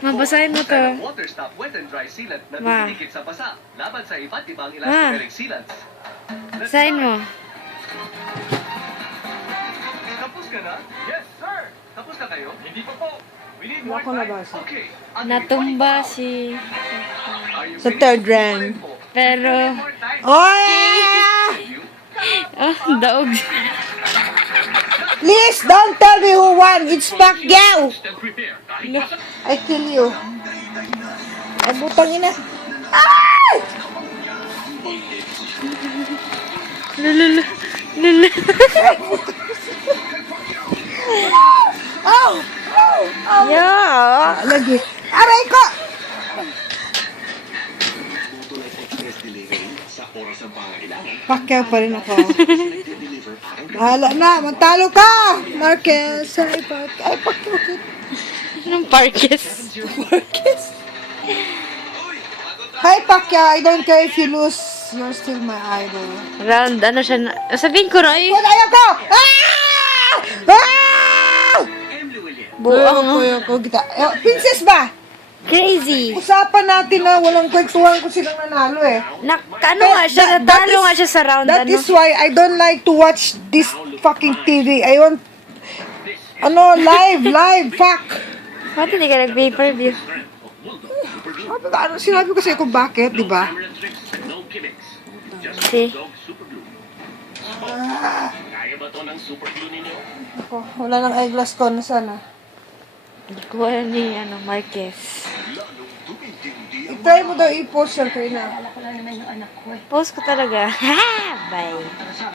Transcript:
Mabasahin mo to. Water stop wet and dry sealant na Ma. dumidikit sa basa laban sa iba't ibang Ma. elastomeric sealants. Basahin mo. Tapos ka na? Yes, sir! Tapos na kayo? Hindi pa po. We need more Ako time. nabasa. Okay. Natumba si... Are you Sa finished? third round. Pero... More time. Oh! Oh, daog. Please don't tell me who won. It's Pacquiao. I kill you. Ay, butang ina. Ay! Lululu. Lulu. Oh! Oh! Oh! Yeah. Lagi. Aray ko! Pacquiao pa rin ako. Bahala na. Magtalo ka! Marquez. Ay, Pacquiao. Anong Parkes? Marquez. Hi, Pacquiao. I don't care if you lose. You're still my idol. Round, ano siya na... Sabihin ko, Roy. Wala ako! Ah! Ah! Buang. Ko kita. Princess ba? Crazy. Usapan natin na walang kwentuhan kung silang nanalo eh. Ano nga siya? Natalo nga siya sa round, That ano? is why I don't like to watch this fucking TV. I want live, fuck. Bakit hindi ka nag-pay-per-view? Ano, sinabi ko sa'yo kung bakit, di ba? Si. Ako, wala nang eyeglass ko na sana. Kuha ni, Marquez. I-try mo daw i-post yan, Karina. Post ko talaga. Ha! Bye.